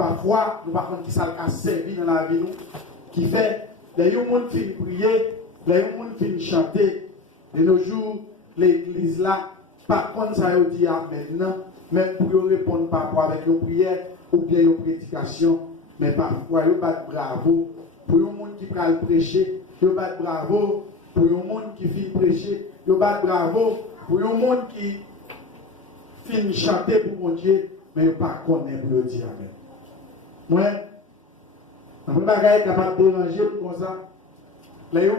parfois, nous par contre, qui ça a servi dans la vie, nous, qui fait, les gens qui prier, les gens qui chanter, de nos jours, l'église là, par contre, ça veut dire maintenant, même pour répondre parfois avec nos prières ou bien nos prédications, mais parfois, ils battent bravo pour les gens qui prennent prêcher, ils battent bravo pour les gens qui finissent prêcher, ils battent bravo pour les gens qui finissent chanter pour mon Dieu, mais ils ne pas connaître pour le dire amen. Moi, un peu de capable de déranger comme ça, les gens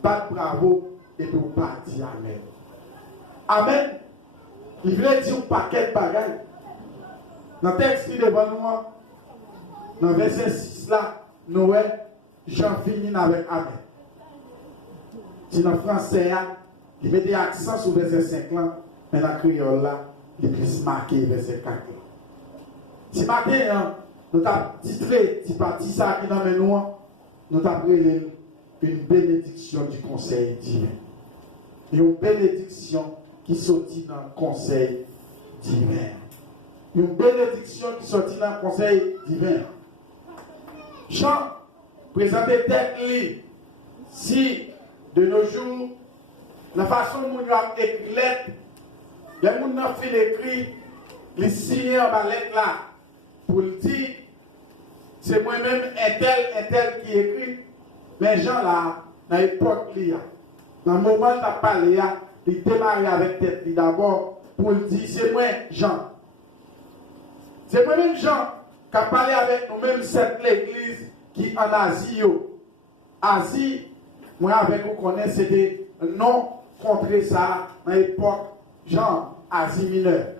battent bravo et ne pas dire amen. Amen. Il voulait dire un paquet de bagages. Dans le texte qui est devant nous, dans le verset 6 là, Noël, Jean finit avec amen. Si dans le français, il met des accents sur le verset 5 là, mais dans le créole là, il est plus marqué le verset 4 là. Si matin, nous avons titré, si parti ça qui dans nous, nous avons pris une bénédiction du conseil divin. Et une bénédiction qui sortit dans le conseil divin. Une bénédiction qui sortit dans le conseil divin. Jean présentait tête li. Si de nos jours, la façon dont nous avons écrit lettre, les gens ont fait l'écrit, les signer en bas lettre là, pour le dire, c'est moi-même un tel qui écrit, mais Jean là, dans l'époque là, dans le moment où il a parlé, il démarre avec tête d'abord pour le dire, c'est moi Jean. C'est moi-même Jean qui a parlé avec nous-mêmes cette l'église qui en Asie. Asie, moi avec vous connaissez, c'était non contre ça dans l'époque Jean, Asie mineure.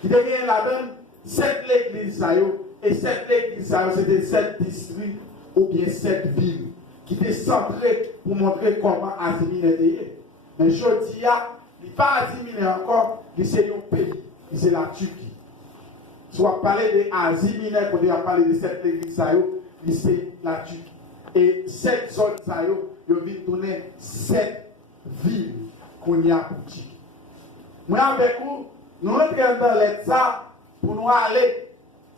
Qui devient là-dedans, cette l'église, et cette église, c'était 7 districts ou bien 7 villes qui étaient centrées pour montrer comment Asie mineure était. Mais je dis, il n'est pas Asie mineure encore, c'est un pays, c'est la Turquie. Soit parler d'Asie mineure, quand on a parlé de cette église, c'est la Turquie. Et cette zone, il vient donner 7 villes qu'on y a pour Turquie. Moi, avec vous, nous rentrons dans l'état pour nous aller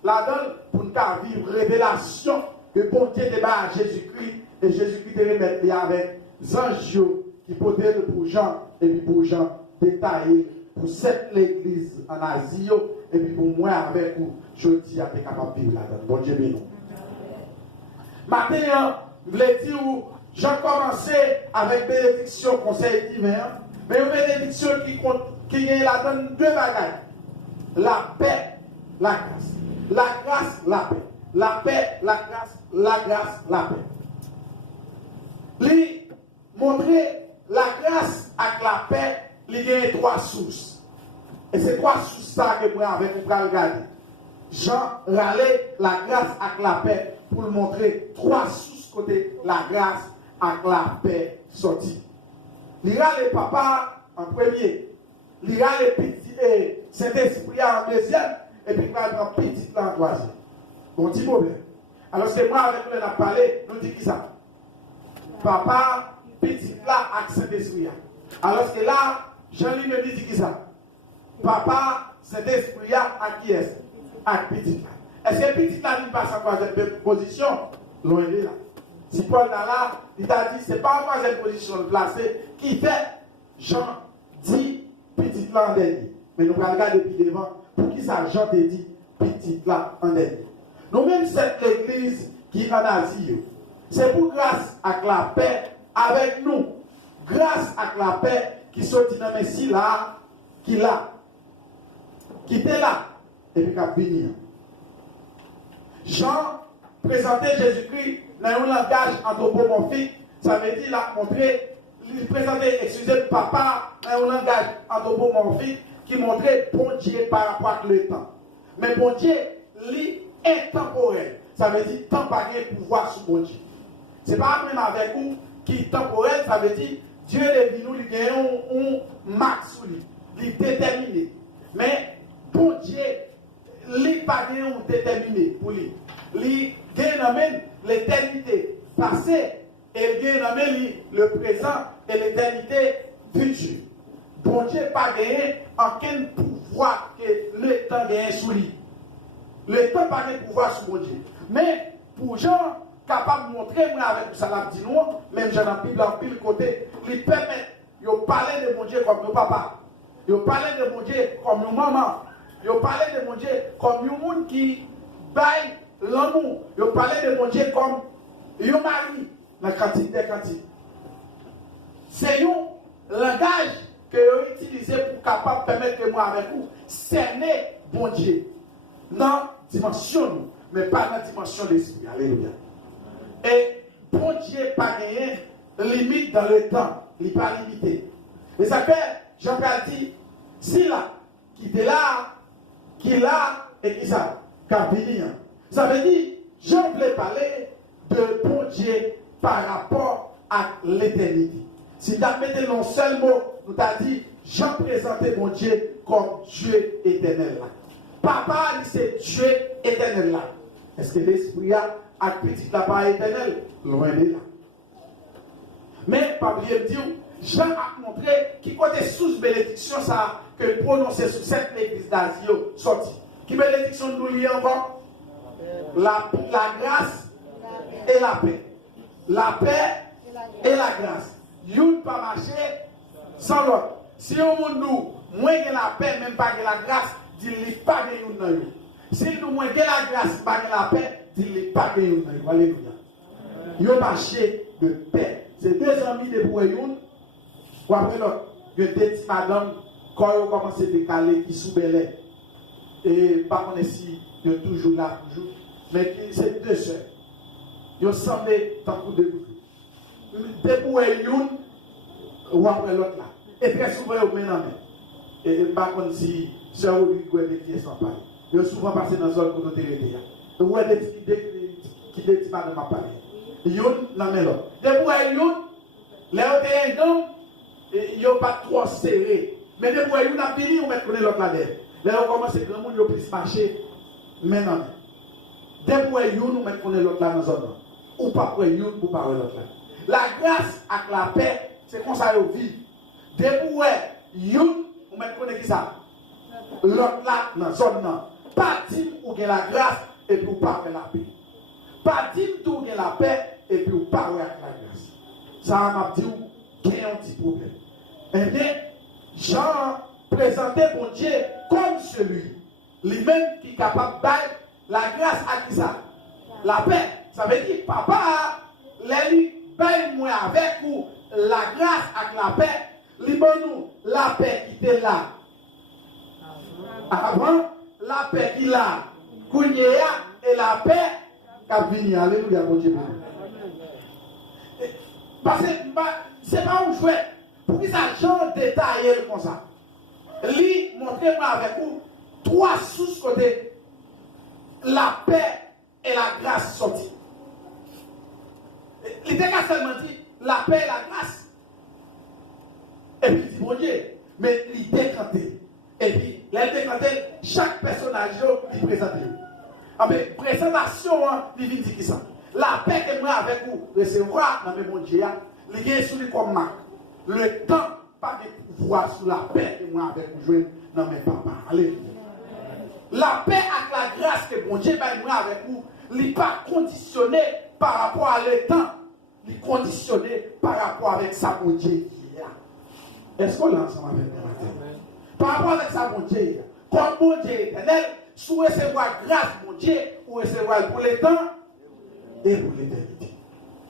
là-dedans, pour nous vivre révélation que bon Dieu débat à Jésus-Christ et Jésus-Christ te remettre avec les anges qui potaient pour Jean et puis pour Jean détaillé pour cette l'église en Asie et puis pour moi avec vous, je dis à être capable de vivre là-dedans. Bon Dieu béni. Maintenant, je voulais dire, j'ai commencé avec bénédiction, conseil divin, mais une bénédiction qui est là-dedans deux bagages. La paix, la grâce. La grâce, la paix. La paix, la grâce, la grâce, la paix. Lui, montrer la grâce avec la paix, il y a 3 sources. Et c'est 3 sources ça que moi avec vous pouvez regarder. Jean râlait la grâce avec la paix pour le montrer 3 sources côté la grâce avec la paix sortie. Il râlait papa en premier. Il râlait petit et Saint-Esprit en deuxième. Et puis il va prendre petit là en troisième. Bon, petit problème. Alors c'est moi avec nous on a parlé, nous dit qui ça? Papa, petit là avec Saint-Esprit. Alors que là, Jean-Louis me dit qui ça? Papa, Saint-Esprit à qui est-ce? À petit là. Est-ce que petit là il passe en troisième position? Loin de là. Si Paul là, il t'a dit, c'est pas en troisième position de placer, qui fait Jean dit petit là en dernier. Mais nous allons regarder depuis devant, pour qui ça Jean te dit petit là en dernier. Nous-mêmes, cette église qui est en Asie, c'est pour grâce à la paix avec nous. Grâce à la paix qui sortit dans mes si là, qui là, qui était là, et puis qui a venir. Jean présentait Jésus-Christ dans un langage anthropomorphique, ça veut dire, il a montré, il présentait, excusez, papa dans un langage anthropomorphique qui montrait bon Dieu par rapport à le temps. Mais bon Dieu, lui, intemporel. Ça veut dire temps pas de pouvoir sur bon Dieu. Ce n'est pas même avec vous qui est temporel, ça veut dire Dieu est venu, il a un max sur lui, il est déterminé. Mais bon Dieu, il n'est pas déterminé pour lui. Il gagne l'éternité passée et il gagne le présent et l'éternité future. Bon Dieu n'a pas gagné aucun pouvoir que le temps gagne sur lui. Le temps pas de pouvoir sur mon Dieu. Mais pour gens capables de montrer moi avec ça l'a dit non, même j'en ai Bible en pile côté, lui permettre de parler de mon Dieu comme mon papa. De parler de mon Dieu comme mon maman. De parler de mon Dieu comme un monde qui baille l'amour. De parler de mon Dieu comme un mari dans la cantique des cantiques. C'est un langage que vous utilisez pour capable permettre que moi avec vous cerner bon Dieu dans la dimension, mais pas dans la dimension de l'esprit. Alléluia. Et bon Dieu pas gagné limite dans le temps, il n'est pas limité. Et ça fait, Jean-Pierre dit, si là, qui était là, qui est là, et qui ça, Capilien. Ça veut dire, je voulais parler de bon Dieu par rapport à l'éternité. Si tu as mis un seul mot, nous t'a dit, je présentais mon Dieu comme Dieu éternel là. Papa, c'est Dieu éternel là. Est-ce que l'esprit a petit là pas éternel? Loin de là. Mais, pas oublier de dire, Jean a montré qui côté sous bénédiction ça que prononcé sous cette église d'Azio sorti. Qui bénédiction nous lie encore? La grâce et la paix. La paix et la grâce. Youn pas marcher sans l'autre. Si on nous moins que la paix, même pas que la grâce, dit-il pas que youn nan youn. Si nous moins que la grâce, pas que la paix, dit-il pas que youn nan youn. Alléluia. Youn marché de paix. C'est deux amis de pour youn. Ou après l'autre, il y a des petites madames, quand ils ont commencé à décaler, qui sous belay. Et pas qu'on est si, ils sont toujours là, toujours. Mais c'est deux sœurs. Ils ont semblé tant que deux. Debout et youn, ou après l'autre là. Et très souvent, ils ont mis en main. Et par contre, si sœur ou lui, qui est sans parler. Ils ont souvent passé dans la zone pour nous téléviser. Et où est-ce qui dit madame à parler? Youn, la main l'autre. Debout et youn, les autres, ils n'ont pas trop serré. Mais debout et youn, a fini, on met l'autre là-dedans. Là, on commence à grand monde, ils puissent marcher. Maintenant, debout et youn, on met l'autre là dans la zone. Ou pas pour youn, ou pas pour l'autre là. La grâce avec la paix, c'est comme ça qu'on vit. Debout, youn, on met qui ça? L'autre là, dans la zone. Pas dire ou la grâce et puis ou pas avec la paix. Pas dire tout la paix et puis ou pas avec la grâce. Ça m'a dit qu'il y a un petit problème. Eh bien, Jean présentait mon Dieu comme celui, lui-même qui est capable de faire la grâce à qui ça? La paix. Ça veut dire, papa, les moi avec vous la grâce avec la paix, nous la paix qui était là. Avant, la paix qui est là. Et la paix qui a venu. Alléluia, mon Dieu. Parce que c'est pas un jouet. Pour que ça genre détaillé comme ça. Lui, montrez-moi avec vous trois sources côté la paix et la grâce sortie. Il était seulement dit la paix et la grâce. Et puis il dit mon Dieu, mais il décanté. Et puis, il décanté, chaque personnage il présente. Ah mais présentation, il dit qui ça? La paix que moi avec vous recevra dans mon Dieu, il est sous lui comme marque. Le temps, pas de pouvoir sous la paix que moi avec vous jouer dans mes papas. Alléluia. La paix avec la grâce que mon Dieu va moi avec vous, il n'est pas conditionné par rapport à le temps. Il est conditionné par rapport avec sa mon Dieu qui est là. Est-ce qu'on l'a ensemble avec moi? Par rapport avec sa mon Dieu, comme mon Dieu éternel, sous recevoir grâce mon Dieu, ou recevoir pour le temps et pour l'éternité.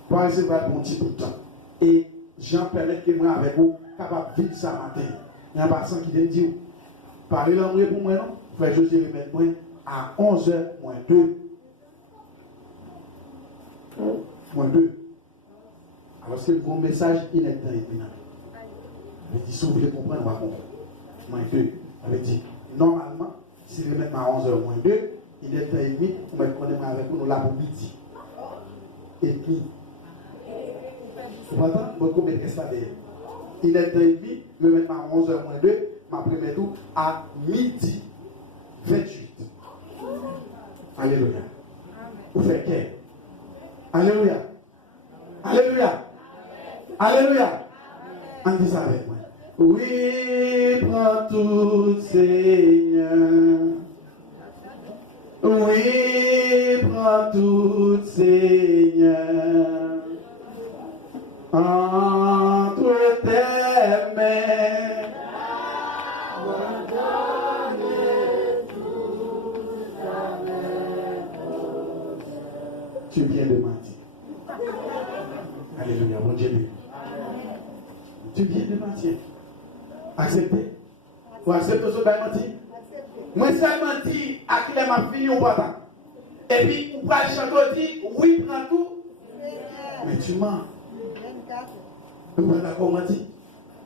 Pour recevoir mon Dieu pour le temps. Et Jean permet que moi avec vous, capable de vivre ça matin. Il y a un passant qui vient dire, parlez l'anglais pour moi, non? Frère José remet moi à 11h moins 2. Moins 2. Alors c'est le bon message, il est dans les pénales. Il dit, si vous voulez comprendre, on va comprendre. Moins 2. On dit, normalement, si vous mettez à 11h moins 2, il est dans les 8, on va connaître avec nous là pour midi. Et puis, vous voyez, vous mettez ça derrière. Il est dans les 8, je vais mettre à 11h moins 2, ma première tout à midi 28. Alléluia. Vous faites qu'est? Alléluia. Alléluia. Alléluia. On dit ça avec moi. Oui, prends tout, Seigneur. Oui, prends tout, Seigneur, entre tes mains. Tu viens de mentir. Alléluia, mon Dieu. Tu viens de mentir. Acceptez. Vous acceptez ce que vous mentir? Moi, c'est menti à qui m'a fini au bâton. Et puis, vous pouvez chanter, dire, oui, prends tout. Mais tu mens. Vous êtes d'accord, menti?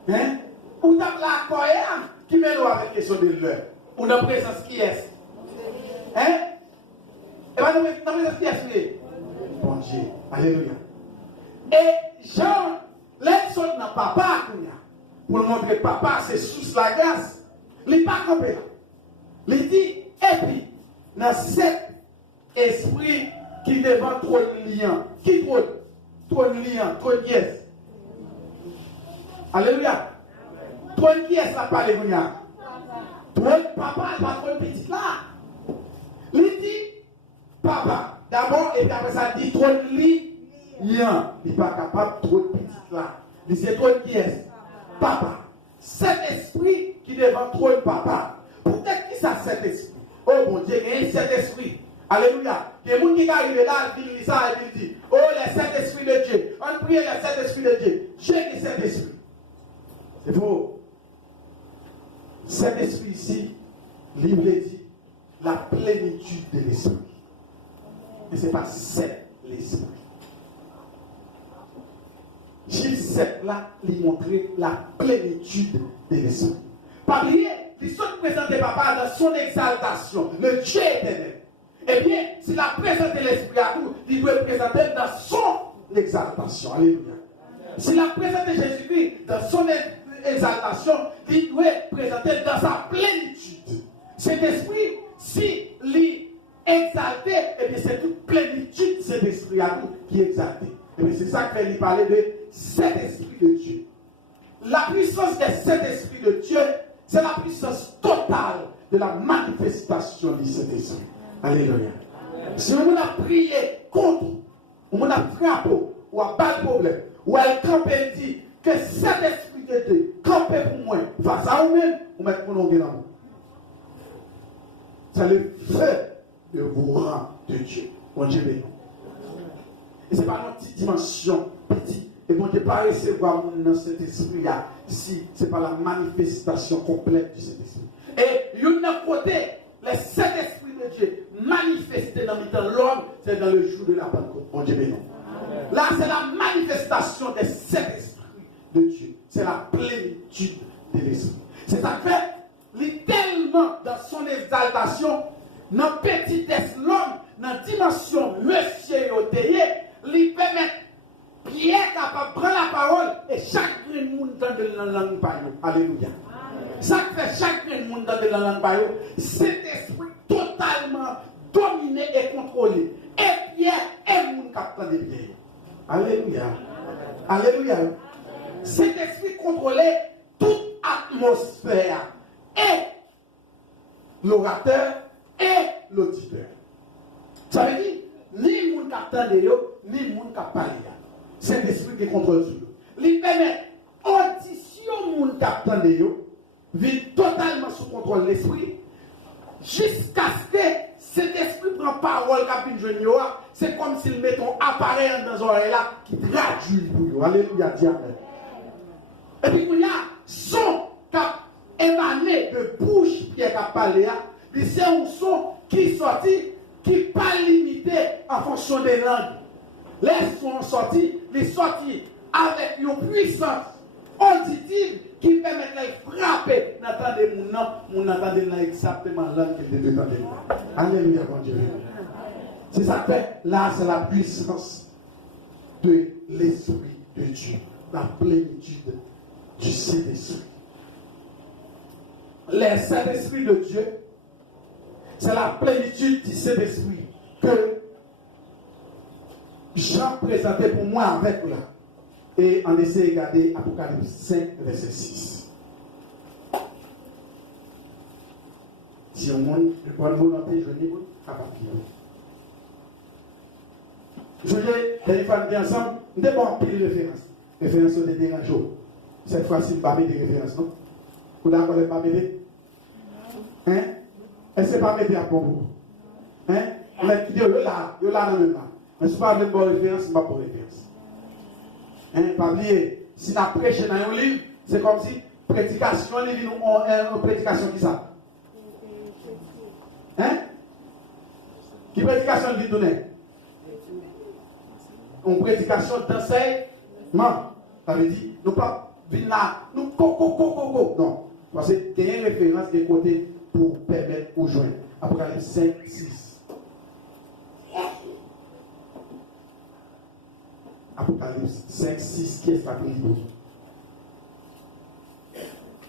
Hein? Vous avez la croyance qui met l'eau avec les question de l'heure. Ou dans la présence qui est. Hein? Et bien, dans la présence qui est. Bon Dieu. Alléluia. Et Jean, les autres n'a pas pour nous montrer papa, c'est sous la grâce. Il n'est pas campé là. Il dit, et puis, dans cet esprit qui devant trop de liens, qui trop de liens, trop de pièces. Alléluia. Trop de pièces là, pas les liens. Trop de papa, pas trop de petit là. Il dit, papa, d'abord, et puis après ça, il dit trop de liens. Il n'est pas capable trop de petit là. Il dit, c'est trop de pièces. Papa, cet esprit qui devant trop de papa. Peut-être qui ça cet esprit? Oh mon Dieu, il y a cet esprit. Alléluia. Il y a des gens qui arrivent là, qui disent ça et qui disent, oh les sept esprits de Dieu. On prie les sept esprits de Dieu. Dieu qui est cet esprit. C'est faux. Cet esprit ici, livre dit, la plénitude de l'esprit. Mais ce n'est pas sept l'esprit. Chiffre 7 là, il montre la plénitude de l'esprit. Pas oublier, il se présente papa dans son exaltation, le Dieu éternel. Eh bien, s'il a présenté l'esprit à nous, il doit le présenter dans son exaltation. Alléluia. S'il a présenté Jésus-Christ dans son exaltation, il doit le présenter dans sa plénitude. Cet esprit, si il est exalté, eh bien, c'est toute plénitude de cet esprit à nous qui est exalté. Et bien, c'est ça que fait lui parler de cet esprit de Dieu. La puissance de cet esprit de Dieu, c'est la puissance totale de la manifestation de cet esprit. Alléluia. Si on a prié contre, on a frappé, ou a pas de problème, ou elle campe et dit que cet esprit de Dieu campe pour moi, face à vous-même, vous mettez mon nom dans vous. C'est le fait de vous rendre de Dieu. Mon Dieu béni. Et ce n'est pas notre petite dimension, petit. Et bon Dieu, pas recevoir dans cet esprit-là, si ce n'est pas la manifestation complète de cet esprit. Et il y a un côté, les sept esprits de Dieu manifestés dans l'homme, c'est dans le jour de la Pentecôte. Mon Dieu béni. Là, c'est la manifestation des sept esprits de Dieu. C'est la plénitude de l'esprit. C'est ça que fait, tellement dans son exaltation, dans la petitesse l'homme, dans la dimension monsieur et il permet Pierre capable de prendre la parole et chaque monde dans la langue par eux. Alléluia. Ça fait chaque monde dans la langue par eux. Cet esprit totalement dominé et contrôlé. Et Pierre est le monde qui apprend de Pierre. Alléluia. Alléluia. Cet esprit contrôlait toute atmosphère. Et l'orateur et l'auditeur. Ça veut dire, ni le monde qui attend de eux, ni le monde qui parle. C'est l'esprit qui contrôle tout. Il permet audition de monde qui attend de eux, vit totalement sous contrôle de l'esprit, jusqu'à ce que cet esprit prend parole qui vient de c'est comme s'il met un appareil dans les oreilles là qui traduit pour eux. Alléluia, diable. Et puis il y a son qui a émané de bouche Pierre qui a parlé, c'est un son qui sortit, qui n'est pas limité en fonction des langues. Les sons sortis, les sortis avec une puissance auditive qui permet de frapper n'entendez mon entendez exactement langue que vous entendez. Alléluia, mon Dieu. C'est ça que fait, là, c'est la puissance de l'Esprit de Dieu, la plénitude du Saint-Esprit. Les Saint-Esprit de Dieu, c'est la plénitude du Saint-Esprit que Jean présentait pour moi avec là. Et on essaie de regarder Apocalypse 5, verset 6. Si on monte, le point de volonté, je dis, capable de vivre. Je dis, les femmes ensemble, nous avons pile de références. Références de dérangeants. Cette fois-ci, nous ne pas mettre des références, non? Vous d'accord avec pas mettre? Hein? Est-ce que pas mettre à pour hein? Mais qui dit, là dans le là. Mais si pas de bonne référence, c'est pas bonne référence. Hein? Pas oublier, si nous prêchons dans un livre, c'est comme si prédication, les livres ont une prédication qui ça? Hein? Qui prédication de donner? Une prédication d'enseignement. Ça veut dire, nous pas venir là, nous non. Parce qu'il y a une référence de côté pour permettre aux joindre. Apocalypse 5, 6. Apocalypse 5, 6, qui est ce que nous?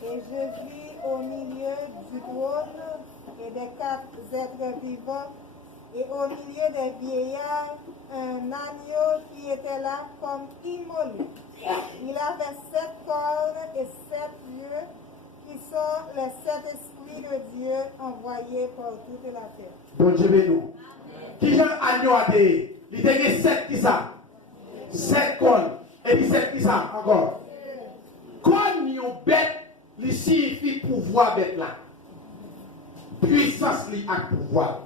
Et je vis au milieu du trône et des 4 êtres vivants, et au milieu des vieillards, un agneau qui était là comme immolé. Il avait 7 cornes et 7 yeux, qui sont les 7 esprits de Dieu envoyés par toute la terre. Bon Dieu, nous. Qui j'en agneau a été? Il était 7 qui ça? 7 cornes. Et puis 7 qui ça encore? Cornes, yon bête, il signifie pouvoir bête là. Puissance li ak pouvoir.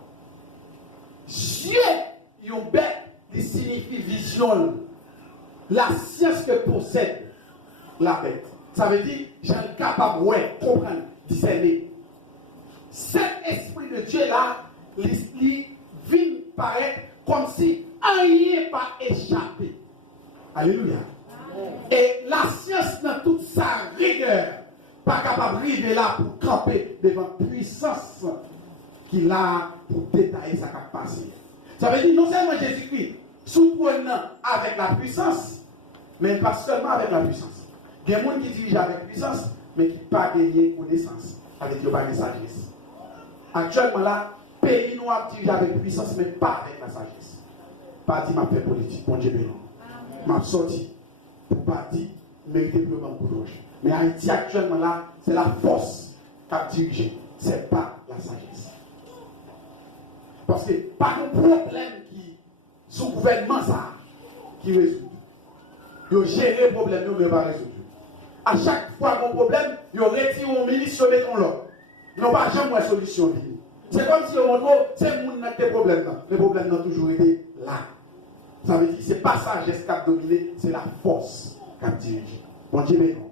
Dieu, yon bête, il signifie vision. La science que possède la bête. Ça veut dire, j'ai capable de comprendre, discerner. Cet esprit de Dieu là, il vient paraître comme si rien n'a pas échappé. Alléluia. Et la science dans toute sa rigueur, pas capable de arriver là pour camper devant la puissance qu'il a pour détailler sa capacité. Ça veut dire non seulement Jésus-Christ, soutenant avec la puissance, mais pas seulement avec la puissance. Il y a des gens qui dirigent avec puissance, mais qui n'ont pas gagné connaissance, avec pas de sagesse. Actuellement là, pays noir dirige avec puissance, mais pas avec la sagesse. Pas dit ma paix politique, bon Dieu béni. M'a sorti pour pas dire mériter plus grand courage. Mais Haïti actuellement là, c'est la force qui a dirigé, ce n'est pas la sagesse. Parce que pas un problème qui sous gouvernement ça qui résout. Ils gèrent le problème, ils ne pas résoudre. À chaque fois qu'on problème, ils retirent un ministre, ils mettent l'autre. Ils n'ont pas jamais de solution. C'est comme si on montre, c'est le monde qui a des problèmes. Les problèmes ont toujours été là. Ça veut dire que ce n'est pas ça qui a dominé, c'est la force qui a dirigé. Bon Dieu, mais non.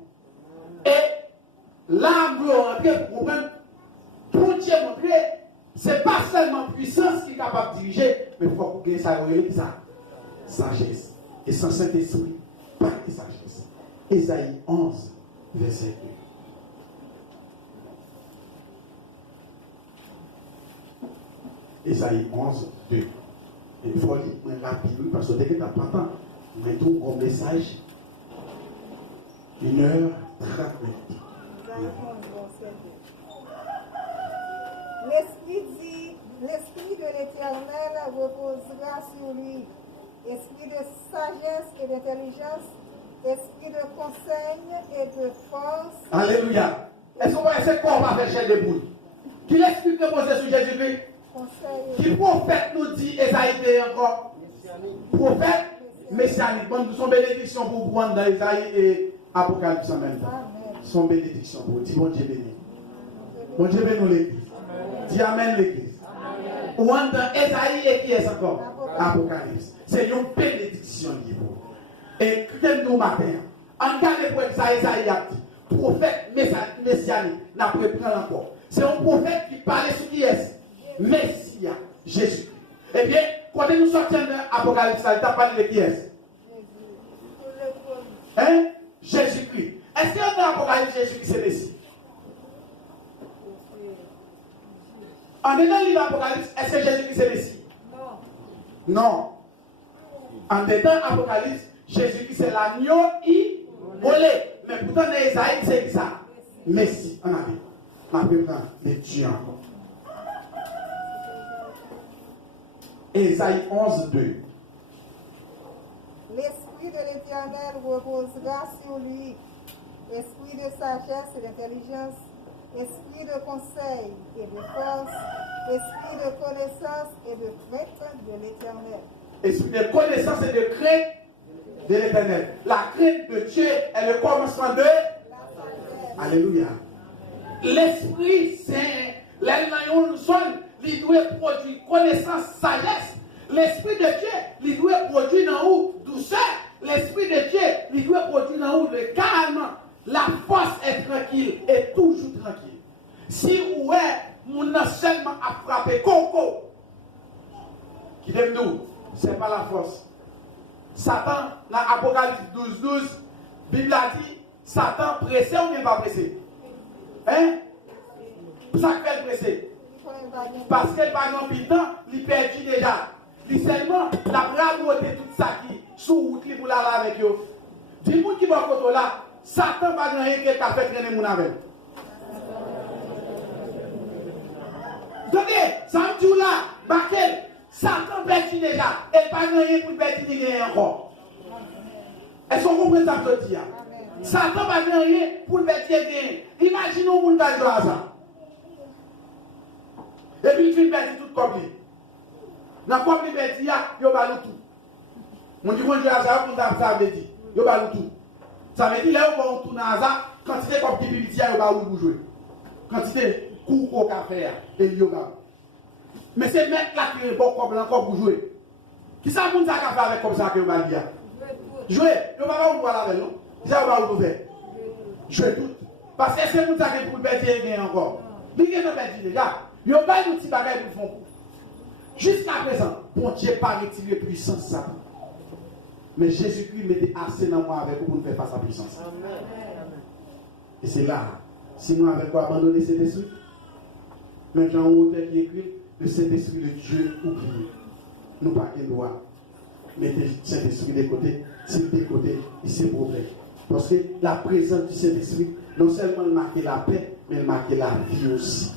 Et là, nous rentrons pour comprendre, pour Dieu montrer, ce n'est pas seulement puissance qui est capable de diriger, mais il faut que ça relève ça. Sagesse. Et sans cet esprit, pas de sagesse. Ésaïe 11, verset 2. Ésaïe 11, 2. Il faut lire rapidement parce que dès que tu n'as pas le temps, mettons au message 1h30. L'esprit de l'Éternel reposera sur lui, esprit de sagesse et d'intelligence, esprit de conseil et de force. Alléluia. Est-ce qu'on va faire chez les boules? Qui l'esprit reposé sur Jésus-Christ? Qui prophète nous dit, Esaïe encore? Prophète messianique. Bon, nous sommes bénédictions pour prendre dans Esaïe et Apocalypse en même temps. Son bénédiction pour dire bon Dieu béni. Bon Dieu béni l'église. Dis amen l'église. Ou dans Esaïe et qui est encore? Apocalypse. C'est une bénédiction libre. Et nous matin, en cas de pour Esaïe a dit, prophète messianique, n'a pas pris encore. C'est un prophète qui parlait sur qui est Messia, Jésus. Eh bien, quand nous sortions de l'Apocalypse, il t'a parlé de qui est? Hein? Jésus-Christ. Est-ce que dans l'Apocalypse, Jésus-Christ c'est Messie? En dedans le livre d'Apocalypse, est-ce que Jésus-Christ c'est Messie? Non. Non. En dedans l'Apocalypse, Jésus-Christ c'est l'agneau immolé. Mais pourtant, dans Esaïe, c'est ça. Messie. On a vu. On a vu les dieux encore. Ésaïe 11, 2. L'esprit de l'Éternel reposera sur lui, esprit de sagesse et d'intelligence, esprit de conseil et de force, esprit de connaissance et de crainte de l'Éternel. Esprit de connaissance et de crainte de l'Éternel. La crainte de Dieu est le commencement de... Alléluia. L'Esprit Saint, l'Esprit Saint, il doit produire connaissance, sagesse. L'Esprit de Dieu, il doit produire dans où douceur. L'Esprit de Dieu, il doit produire dans où le calme. La force est tranquille et toujours tranquille. Si où est, mon seulement à frapper Coco, qui aime nous, ce n'est pas la force. Satan, dans Apocalypse 12, Bible a dit, Satan pressé ou bien pas pressé? Hein? Pour ça qu'il fait pressé. Parce qu'il va dans le temps, il perdu déjà. Il seulement la bramoté tout ça qui sous route pour la avec eux. Dis-moi qui va côté là, Satan va dans rien qui a fait traîner mon avec. Donnez, ça me dit là, Bakel, Satan perdu déjà, et pas rien pour perdre encore. Est-ce qu'on comprend ça que je dis? Satan va dans rien pour perdre rien. Imaginons mon gars de hasard. Et puis il perd tout comme lui. Dans quoi il perd, il y a tout. Mon Dieu, mon Dieu, ça veut dire, il y a tout. Ça veut dire, là, on tourne à hasard, quantité comme qui il y a pour jouer. Quantité court au café, et il y a. Mais c'est mettre là qui est bon comme encore pour jouer. Qui ça vous a fait avec comme ça que vous allez dire? Jouer, il ne va pas vous voir avec nous. Ça va vous faire. Jouer tout. Parce que c'est pour ça que vous perdez encore. Vous avez perdu déjà. Il n'y a pas de petits bagages pour faire. Jusqu'à présent, bon Dieu n'a pas retiré puissance ça. Mais Jésus-Christ mettait assez dans moi avec vous pour faire face à la puissance. Et c'est là, si nous avons abandonné cet esprit, maintenant on auteur qui écrit, le Saint-Esprit de Dieu oublie. Nous pas qu'il doit mettre le Saint-Esprit de côté, c'est de côté, et c'est problème. Parce que la présence du Saint-Esprit, non seulement il marque la paix, mais il marque la vie aussi.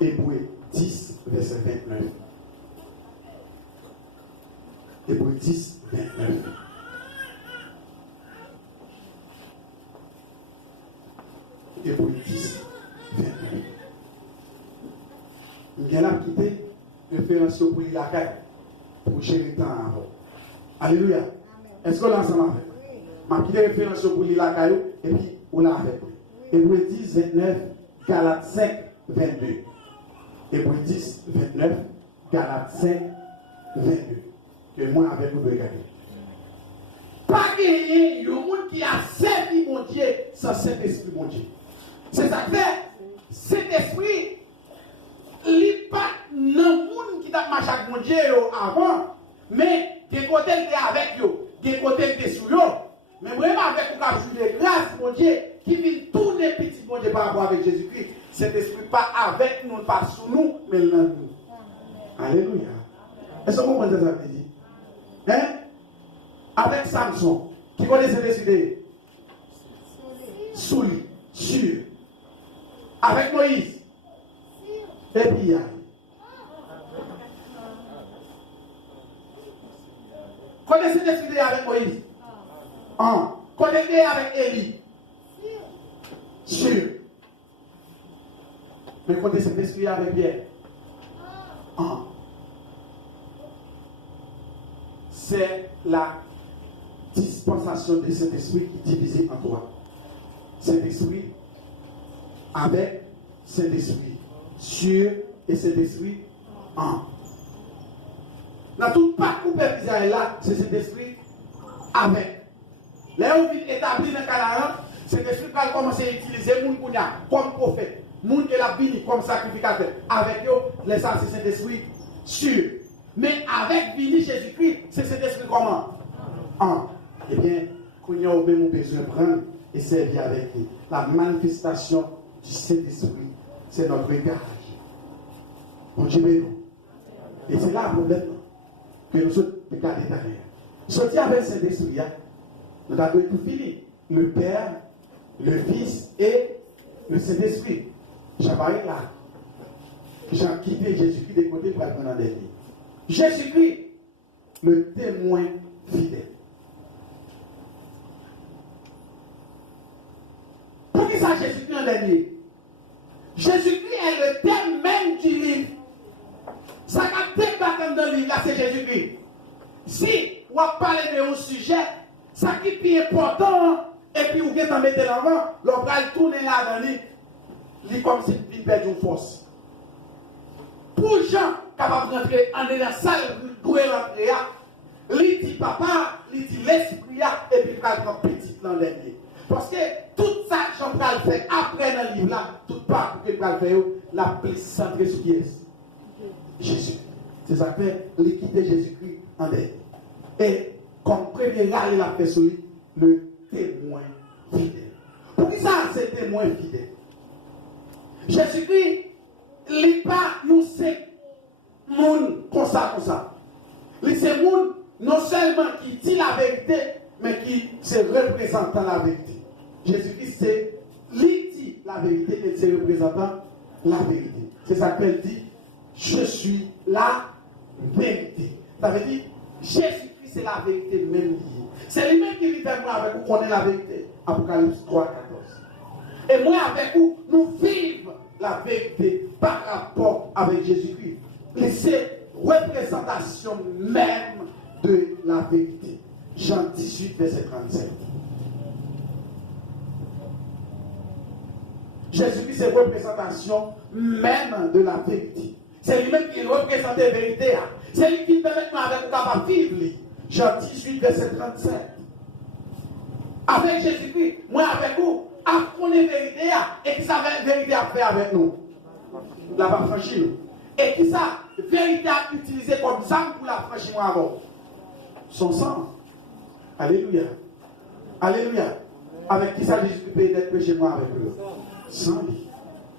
Hébreux 10, verset 29. Hébreux 10, 29. Hébreux 10, 29. Nous avons quitté référence pour la caille pour gérer le temps avant. Alléluia. Est-ce qu'on l'a ensemble avec? Je vais quitter référence pour la caille et puis on l'a avec. Hébreux 10, 29, Galates 5, 22. Hébreux 10, 29, Galates 5, 22. Que moi avec vous de regarder. Pas gagner, il y a un monde qui a servi mon Dieu sans Saint-Esprit mon Dieu. C'est ça que fait. Saint-Esprit, il n'est pas dans le monde qui a marché avec mon Dieu avant, mais des côtés qui est avec eux, des côtés qui est sur eux. Mais vraiment avec vous qui avez grâce mon Dieu, qui vient tourner petit mon Dieu par rapport avec Jésus-Christ. Saint-Esprit pas avec nous, pas sous nous, mais dans nous. Alléluia. Est-ce que vous comprenez ça que dit? Hein? Avec Samson, qui connaît Saint-Esprit? Sous lui, sûr. Avec Moïse. Et puis il y a. Connaissez l'esprit avec Moïse? Connaissez avec Élie? Sûr. Mais connaissez l'esprit avec Pierre? C'est la dispensation de cet esprit qui est divisé en toi. Cet esprit avec cet esprit sur et cet esprit en. Dans tout parcours d'Israël là, c'est cet esprit avec. Là où il est établi dans le Canaan, cet esprit va commencer à utiliser les gens comme prophète, les gens qui l'a béni comme sacrificateur. Avec eux, les ça c'est cet esprit sûr. Mais avec béni Jésus-Christ, c'est cet esprit comment? En. Eh bien, quand nous avons besoin de prendre et servir avec lui. La manifestation du Saint-Esprit, c'est notre gage. Bon Dieu, et c'est là le problème que nous sommes regardés derrière. Sortir avec le Saint-Esprit, nous avons tout fini. Le Père, le Fils et le Saint-Esprit. J'apparais là. J'ai quitté Jésus-Christ des côtés pour aller dans des vies. Jésus-Christ, le témoin fidèle. Pour qui ça Jésus-Christ en dernier? Jésus-Christ est le thème même du livre. Ça a été bâtiment dans le livre, là, c'est Jésus-Christ. Si on parle de un sujet, ça qui est important, et puis vous en mettez l'avant, l'on va le tourner là dans le livre, comme si il perd une force. Pour les gens capables d'entrer en la salle, pour rentrer, il dit papa, il dit l'esprit, et puis il va prendre petit dans dernier. Parce que tout ça que j'en vais faire après dans le livre là, tout part que je vais faire, la plus centrée sur qui est Jésus. C'est ça que l'équité Jésus-Christ en dernier. Et comme premier là, il a fait sur lui, le témoin fidèle. Pour qui ça, c'est témoin fidèle? Jésus-Christ, il n'est pas nous c'est monde comme ça. Il c'est monde non seulement qui dit la vérité, mais qui se représentant la vérité. Jésus-Christ, c'est lui dit la vérité et c'est représentant la vérité. C'est ça qu'elle dit, je suis la vérité. Ça veut dire, Jésus-Christ, c'est la vérité même liée. C'est lui-même qui dit moi avec vous, connaît la vérité. Apocalypse 3, 14. Et moi avec vous, nous vivons la vérité par rapport avec Jésus-Christ. Et c'est représentation même de la vérité. Jean 18, verset 37. Jésus-Christ, c'est représentation même de la vérité. C'est lui-même qui représente la vérité. C'est lui qui permet nous avec nous capable de vivre. Jean 18, verset 37. Avec Jésus-Christ, moi avec vous, apprenons la vérité et qui ça la vérité a fait avec nous. La va franchir. Et qui ça, vérité a utilisé comme ça pour la franchir avant. Son sang. Alléluia. Alléluia. Avec qui ça Jésus peut être péché moi avec eux? Sans lui.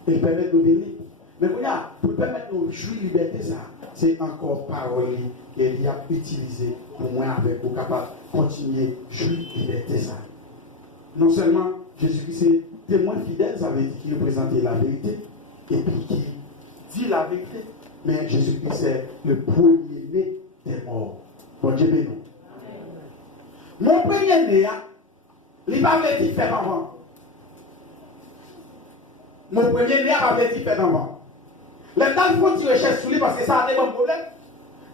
Il permet de nous venir. Mais pour permettre de nous jouir liberté, ça, c'est encore parole qu'il a utilisé pour moi avec vous capable de continuer à jouir liberté, ça. Non seulement Jésus-Christ c'est témoin fidèle, ça veut dire qu'il représentait la vérité, et puis qui dit la vérité, mais Jésus-Christ c'est le premier-né des morts. Bon Dieu béni. Mon premier-né, il n'a pas dit faire avant. Mon premier-né n'a pas dit faire avant. Le temps il faut tirer recherche sur lui parce que ça a des bons problèmes.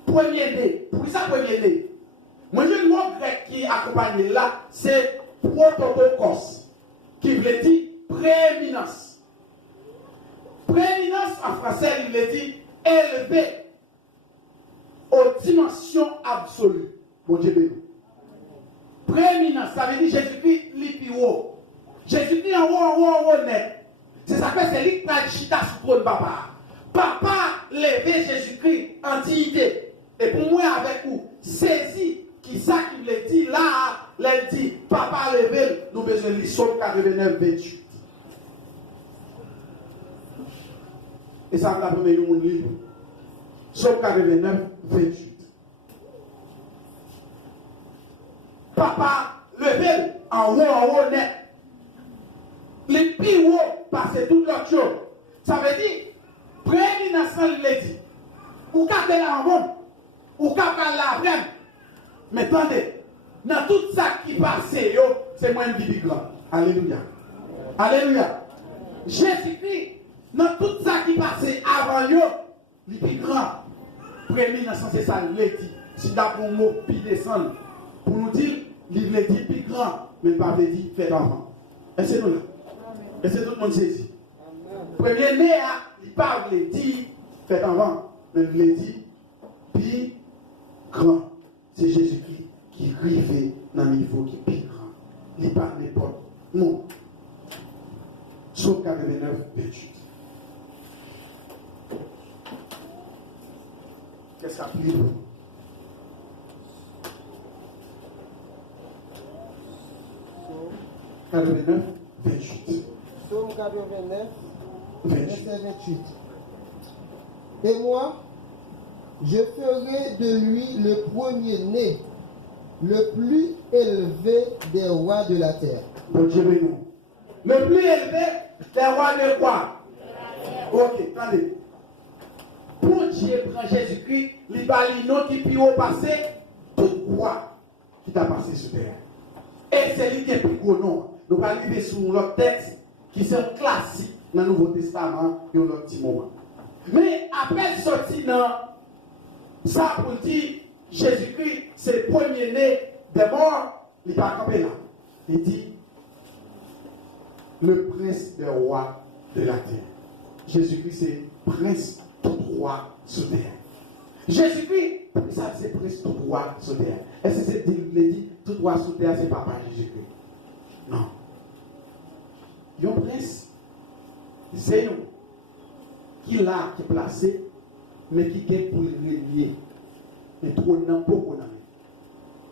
Premier-né, pour ça premier-né. Moi j'ai le mot grec qui accompagne là, c'est prototokos, qui veut dire prééminence. Prééminence en français, il veut dire élevé aux dimensions absolues. Bon Dieu béni. Prééminence, ça veut dire Jésus-Christ, lui haut. Jésus-Christ en haut, net. C'est ça que c'est lui qui a chita sur le trône papa. Papa levé Jésus-Christ en dignité. Et pour moi, avec vous, saisi qui ça qui me dit là, il dit, papa levé, nous besoin de Somme 89, 28. Et ça me l'a promis mon livre. Somme 89, 28. Papa levé en haut net. Les plus haut passer toute l'autre chose. Ça veut dire, prééminence, il l'a dit. Ou qu'à la monde, ou qu'à la vraie. Mais attendez, dans tout ça qui passe, c'est moi qui dis grand. Alléluia. Alléluia. Jésus-Christ, dans tout ça qui passe avant lui, il est plus grand. Prééminence, c'est ça, il l'a dit. Si d'abord un mot, puis descendre, pour nous dire, il l'a dit plus grand, mais pas le dit fait d'avant. Est-ce que nous là? Est-ce que tout le monde saisit? Premier-né, il parle, il dit fait avant, mais il l'a dit plus grand. C'est Jésus-Christ qui arrive dans le niveau qui est plus grand. Il n'est pas n'importe non. Sauf 89, 28. Qu'est-ce que ça plie? « 89, 28. Psaume 89, 28. verset 28. Et moi, je ferai de lui le premier-né, le plus élevé des rois de la terre. Bon Dieu béni. Le plus élevé des rois de quoi? Ok, attendez. Pour Dieu prend Jésus-Christ, il va l'ino qui peut au passé, tout roi qui t'a passé sur terre. Et c'est lui qui est plus gros nom. Nous allons arriver sur l'autre texte qui est un classique dans le Nouveau Testament, il y a un petit moment. Mais après sorti dans ça pour dire Jésus-Christ, c'est le premier-né des morts, il n'est pas campé là. Il dit le prince des rois de la terre. Jésus-Christ, c'est prince tout roi sur terre. Jésus-Christ, ça c'est prince tout roi sur terre. Est-ce que c'est dit tout roi sur terre, c'est papa Jésus-Christ? Non. Il y a un prince, c'est nous, qui est là, qui est placé, mais qui est pour le régner. Mais trop n'a pas qu'on a.